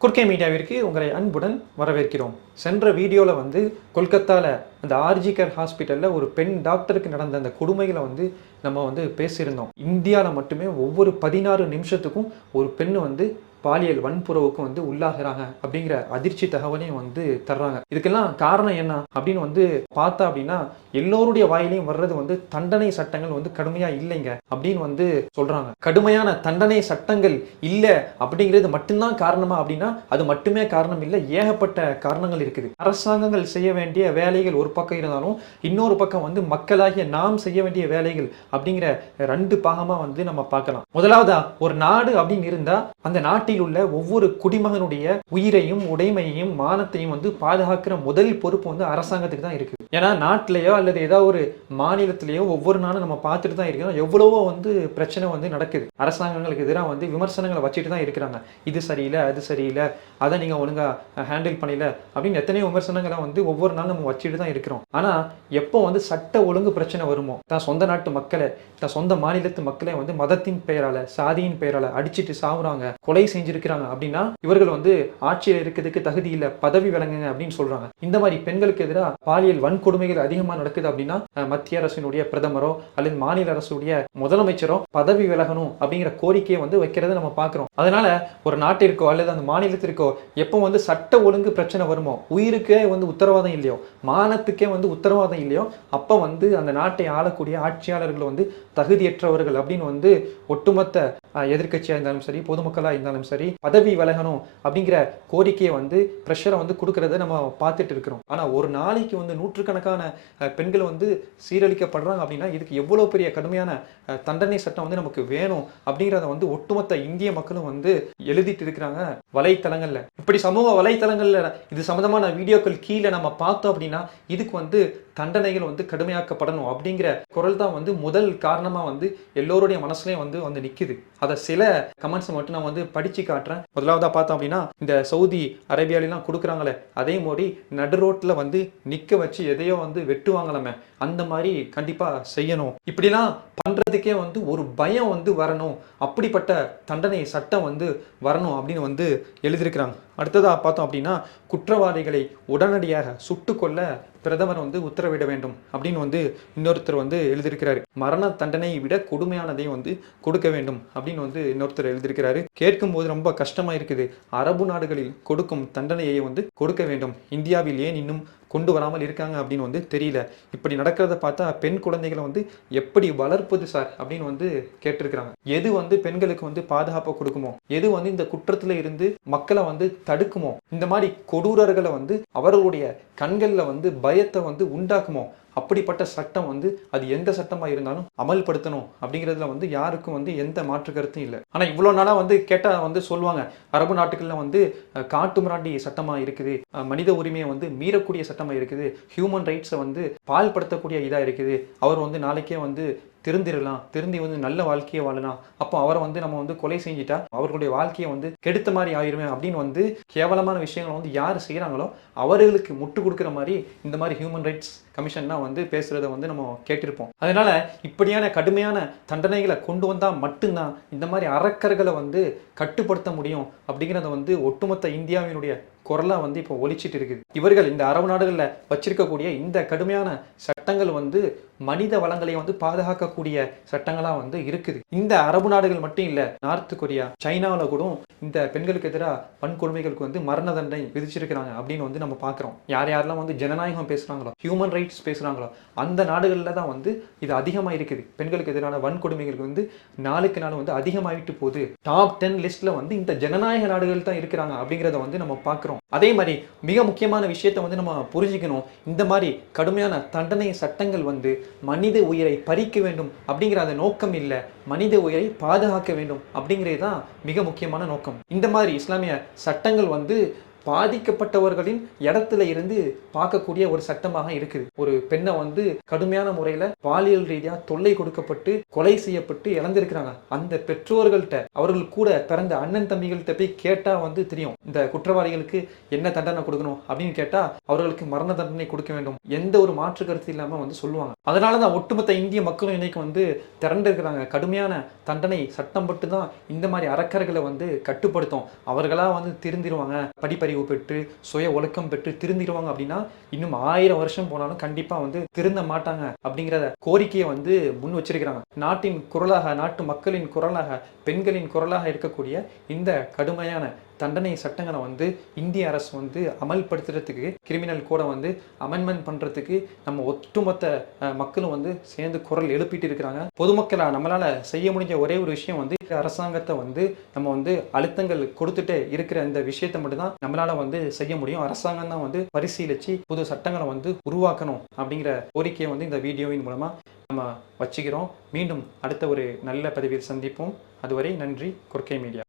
குறுக்கே மீடியாவிற்கு உங்களை அன்புடன் வரவேற்கிறோம். சென்ற வீடியோவில் கொல்கத்தாவில் அந்த ஆர்ஜிகர் ஹாஸ்பிட்டலில் ஒரு பெண் டாக்டருக்கு நடந்த அந்த கொடுமைகளை நம்ம பேசியிருந்தோம். இந்தியாவில் மட்டுமே ஒவ்வொரு 16 நிமிஷத்துக்கும் ஒரு பெண் பாலியல் வன்புறவுக்கு உள்ளாகிறாங்க அப்படிங்கிற அதிர்ச்சி தகவலையும் தர்றாங்க. இதுக்கெல்லாம் காரணம் என்ன அப்படின்னு பார்த்தா அப்படின்னா, எல்லோருடைய வாயிலையும் வர்றது தண்டனை சட்டங்கள் கடுமையா இல்லைங்க அப்படின்னு சொல்றாங்க. கடுமையான தண்டனை சட்டங்கள் இல்லை அப்படிங்கிறது மட்டும்தான் காரணமா அப்படின்னா அது மட்டுமே காரணம் இல்லை. ஏகப்பட்ட காரணங்கள் இருக்குது. அரசாங்கங்கள் செய்ய வேண்டிய வேலைகள் ஒரு பக்கம் இருந்தாலும் இன்னொரு பக்கம் மக்களாகிய நாம் செய்ய வேண்டிய வேலைகள் அப்படிங்கிற 2 பாகமா நம்ம பார்க்கலாம். முதலாவதா, ஒரு நாடு அப்படின்னு இருந்தா அந்த நாட்டில் உள்ள ஒவ்வொரு குடிமகனுடைய உயிரையும் உடைமையையும் மானத்தையும் பாதுகாக்கிற முதல் பொறுப்பு அரசாங்கத்துக்கு தான் இருக்கு. ஏன்னா நாட்டிலேயோ அல்லது ஏதாவது ஒரு மாநிலத்திலேயோ ஒவ்வொரு நாளும் நம்ம பார்த்துட்டு தான் இருக்கிறோம். எவ்வளவோ பிரச்சனை நடக்குது. அரசாங்கங்களுக்கு எதிராக விமர்சனங்களை வச்சுட்டு தான் இருக்கிறாங்க. இது சரியில்லை, அது சரியில்லை, அதை நீங்க ஒழுங்கா ஹேண்டில் பண்ணல அப்படின்னு எத்தனையோ விமர்சனங்களை ஒவ்வொரு நாளும் நம்ம வச்சுட்டு தான் இருக்கிறோம். ஆனா எப்போ சட்ட ஒழுங்கு பிரச்சனை வருமோ, தான் சொந்த நாட்டு மக்களை, தான் சொந்த மாநிலத்து மக்களை மதத்தின் பெயரால, சாதியின் பெயரால அடிச்சிட்டு சாவுறாங்க, கொலை செஞ்சிருக்கிறாங்க அப்படின்னா இவர்கள் ஆட்சியில் இருக்கிறதுக்கு தகுதி இல்லை, பதவி விலங்குங்க அப்படின்னு சொல்றாங்க. இந்த மாதிரி பெண்களுக்கு எதிராக பாலியல் வன்கொடுமைகள் அதிகமா நடக்குது அப்படின்னா மத்திய அரசினுடைய பிரதமரோ அல்லது மாநில அரசுடைய முதலமைச்சரோ பதவி விலகணும் அப்படிங்கிற கோரிக்கையை வைக்கிறத நம்ம பார்க்கிறோம். அதனால ஒரு நாட்டிற்கோ அல்லது அந்த மாநிலத்திற்கோ எப்போ சட்ட ஒழுங்கு பிரச்சனை வருமோ, உயிருக்கே உத்தரவாதம் இல்லையோ, மானத்துக்கே உத்தரவாதம் இல்லையோ, அப்ப அந்த நாட்டை ஆளக்கூடிய ஆட்சியாளர்கள் தகுதியற்றவர்கள் அப்படின்னு ஒட்டுமொத்த எதிர்கட்சியா இருந்தாலும் சரி, பொதுமக்களா இருந்தாலும் சரி, பதவி விலகணும் அப்படிங்கிற கோரிக்கையை பிரஷரை கொடுக்கறத நம்ம பார்த்துட்டு இருக்கிறோம். ஆனா ஒரு நாளைக்கு நூற்றுக்கணக்கான பெண்கள் சீரழிக்கப்படுறாங்க அப்படின்னா இதுக்கு எவ்வளவு பெரிய கடுமையான தண்டனை சட்டம் நமக்கு வேணும் அப்படிங்கிறத ஒட்டுமொத்த இந்திய மக்களும் எழுதிட்டு இருக்கிறாங்க வலைத்தளங்கள்ல. இப்படி சமூக வலைத்தளங்கள்ல இது சம்பந்தமான வீடியோக்கள் கீழே நம்ம பார்த்தோம் அப்படின்னா இதுக்கு தண்டனைகள் கடுமையாக்கப்படணும் அப்படிங்கிற குரல் தான் முதல் காரணமா எல்லோருடைய மனசுலயும் நிக்குது. அதை சில கமெண்ட்ஸ் மட்டும் நான் படிச்சு காட்டுறேன். முதலாவதா பார்த்தோம் அப்படின்னா, இந்த சவுதி அரேபியாலாம் கொடுக்குறாங்களே அதே மாதிரி நடு ரோட்ல நிக்க வச்சு எதையோ வெட்டுவாங்களாமே, அந்த மாதிரி கண்டிப்பா செய்யணும். இப்படிலாம் பண்றதுக்கே ஒரு பயம் வரணும், அப்படிப்பட்ட தண்டனை சட்டம் வரணும் அப்படின்னு எழுதியிருக்கிறாங்க. அடுத்ததா பார்த்தோம் அப்படின்னா, குற்றவாளிகளை உடனடியாக சுட்டுக்கொள்ள பிரதமர் உத்தரவிட வேண்டும் அப்படின்னு இன்னொருத்தர் எழுதியிருக்கிறாரு. மரண தண்டனையை விட கொடுமையானதையும் கொடுக்க வேண்டும் அப்படின்னு இன்னொருத்தர் எழுதியிருக்கிறாரு. கேட்கும் போது ரொம்ப கஷ்டமா இருக்குது. அரபு நாடுகளில் கொடுக்கும் தண்டனையை கொடுக்க வேண்டும், இந்தியாவில் ஏன் இன்னும் கொண்டு வராமல் இருக்காங்க அப்படின்னு தெரியல. இப்படி நடக்கிறத பார்த்தா பெண் குழந்தைகளை எப்படி வளர்ப்பது சார் அப்படின்னு கேட்டிருக்கிறாங்க. எது பெண்களுக்கு பாதுகாப்பை கொடுக்குமோ, எது இந்த குற்றத்துல இருந்து மக்களை தடுக்குமோ, இந்த மாதிரி கொடூரர்களை அவர்களுடைய கண்கள்ல பயத்தை உண்டாக்குமோ, அப்படிப்பட்ட சட்டம் அது எந்த சட்டமா இருந்தாலும் அமல்படுத்தணும் அப்படிங்கிறதுல யாருக்கும் எந்த மாற்று கருத்தும் இல்லை. ஆனா இவ்வளவு நாளா கேட்டா சொல்லுவாங்க, அரபு நாட்டுகள்ல காட்டு மிராண்டி சட்டமா இருக்குது, மனித உரிமையை மீறக்கூடிய சட்டமா இருக்குது, ஹியூமன் ரைட்ஸை பால்படுத்தக்கூடிய இதா இருக்குது, அவர் நாளைக்கே திருந்திடலாம், திருந்தி நல்ல வாழ்க்கையை வாழலாம், அப்போ அவரை நம்ம கொலை செஞ்சிட்டா அவர்களுடைய வாழ்க்கையை கெடுத்த மாதிரி ஆயிருமே அப்படின்னு கேவலமான விஷயங்களை யார் செய்யறாங்களோ அவர்களுக்கு முட்டு கொடுக்குற மாதிரி இந்த மாதிரி ஹியூமன் ரைட்ஸ் கமிஷன்னா பேசுறத நம்ம கேட்டிருப்போம். அதனால இப்படியான கடுமையான தண்டனைகளை கொண்டு வந்தா மட்டும்தான் இந்த மாதிரி அரக்கர்களை கட்டுப்படுத்த முடியும் அப்படிங்கிறத ஒட்டுமொத்த இந்தியாவினுடைய குரலா இப்போ ஒலிச்சிட்டு இருக்குது. இவர்கள் இந்த அரபு நாடுகளில் வச்சிருக்கக்கூடிய இந்த கடுமையான சட்டங்கள் மனித வளங்களை பாதுகாக்கக்கூடிய சட்டங்களா இருக்குது. இந்த அரபு நாடுகள் மட்டும் இல்ல, நார்த் கொரியா, சைனாவில் கூட இந்த பெண்களுக்கு எதிராக வன்கொடுமைகளுக்கு மரண தண்டனை விதிச்சிருக்கிறாங்க அப்படின்னு நம்ம பார்க்கிறோம். யார் யாரெல்லாம் ஜனநாயகம் பேசுறாங்களோ, ஹியூமன் ரைட்ஸ் பேசுறாங்களோ அந்த நாடுகளில் தான் இது அதிகமா இருக்குது. பெண்களுக்கு எதிரான வன்கொடுமைகளுக்கு நாளுக்கு நாள் அதிகமாகிட்டு போகுது. டாப் 10 லிஸ்ட்ல இந்த ஜனநாயக நாடுகள் தான் இருக்கிறாங்க அப்படிங்கிறத நம்ம பார்க்கிறோம். அதே மாதிரி மிக முக்கியமான விஷயத்தை நம்ம புரிஞ்சுக்கணும். இந்த மாதிரி கடுமையான தண்டனை சட்டங்கள் மனித உயிரை பறிக்க வேண்டும் அப்படிங்கிற அந்த நோக்கம் இல்லை, மனித உயிரை பாதுகாக்க வேண்டும் அப்படிங்கிறது தான் மிக முக்கியமான நோக்கம். இந்த மாதிரி இஸ்லாமிய சட்டங்கள் பாதிக்கப்பட்டவர்களின் இடத்துல இருந்து பார்க்கக்கூடிய ஒரு சட்டமாக இருக்குது. ஒரு பெண்ணை வந்து கடுமையான முறையில பாலியல் ரீதியா தொல்லை கொடுக்கப்பட்டு கொலை செய்யப்பட்டு இறந்திருக்கிறாங்க. அந்த பெற்றோர்கள்ட்ட அவர்கள் கூட பிறந்த அண்ணன் தம்பிகள்கிட்ட போய் கேட்டா வந்து தெரியும் இந்த குற்றவாளிகளுக்கு என்ன தண்டனை கொடுக்கணும் அப்படின்னு கேட்டா அவர்களுக்கு மரண தண்டனை கொடுக்க வேண்டும், எந்த ஒரு மாற்று கருத்து இல்லாம வந்து சொல்லுவாங்க. அதனாலதான் ஒட்டுமொத்த இந்திய மக்களும் இன்னைக்கு வந்து திரண்டு இருக்கிறாங்க. கடுமையான தண்டனை சட்டம் பட்டு தான் இந்த மாதிரி அரக்கர்களை வந்து கட்டுப்படுத்தும். அவர்களா வந்து திருந்திருவாங்க, படிப்பறிவு பெற்று சுய ஒழுக்கம் பெற்று திருந்திருவாங்க அப்படின்னா இன்னும் 1000 வருஷம் போனாலும் கண்டிப்பா வந்து திருந்த மாட்டாங்க அப்படிங்கிற கோரிக்கையை வந்து முன் வச்சிருக்கிறாங்க. நாட்டின் குரலாக, நாட்டு மக்களின் குரலாக, பெண்களின் குரலாக இருக்கக்கூடிய இந்த கடுமையான தண்டனை சட்டங்களை வந்து இந்திய அரசு வந்து அமல்படுத்துறதுக்கு, கிரிமினல் கோடை வந்து அமெண்ட்மெண்ட் பண்றதுக்கு நம்ம ஒட்டுமொத்த மக்களும் வந்து சேர்ந்து குரல் எழுப்பிட்டு இருக்கிறாங்க. பொதுமக்களா நம்மளால செய்ய முடிஞ்ச ஒரே ஒரு விஷயம் வந்து அரசாங்கத்தை வந்து நம்ம வந்து அழுத்தங்கள் கொடுத்துட்டே இருக்கிற இந்த விஷயத்தை மட்டும்தான் நம்மளால வந்து செய்ய முடியும். அரசாங்கம் தான் வந்து பரிசீலிச்சு புது சட்டங்களை வந்து உருவாக்கணும் அப்படிங்கிற கோரிக்கையை வந்து இந்த வீடியோவின் மூலமா நம்ம வச்சுக்கிறோம். மீண்டும் அடுத்த ஒரு நல்ல பதிவில் சந்திப்போம். அதுவரை நன்றி. கொர்க்கை மீடியா.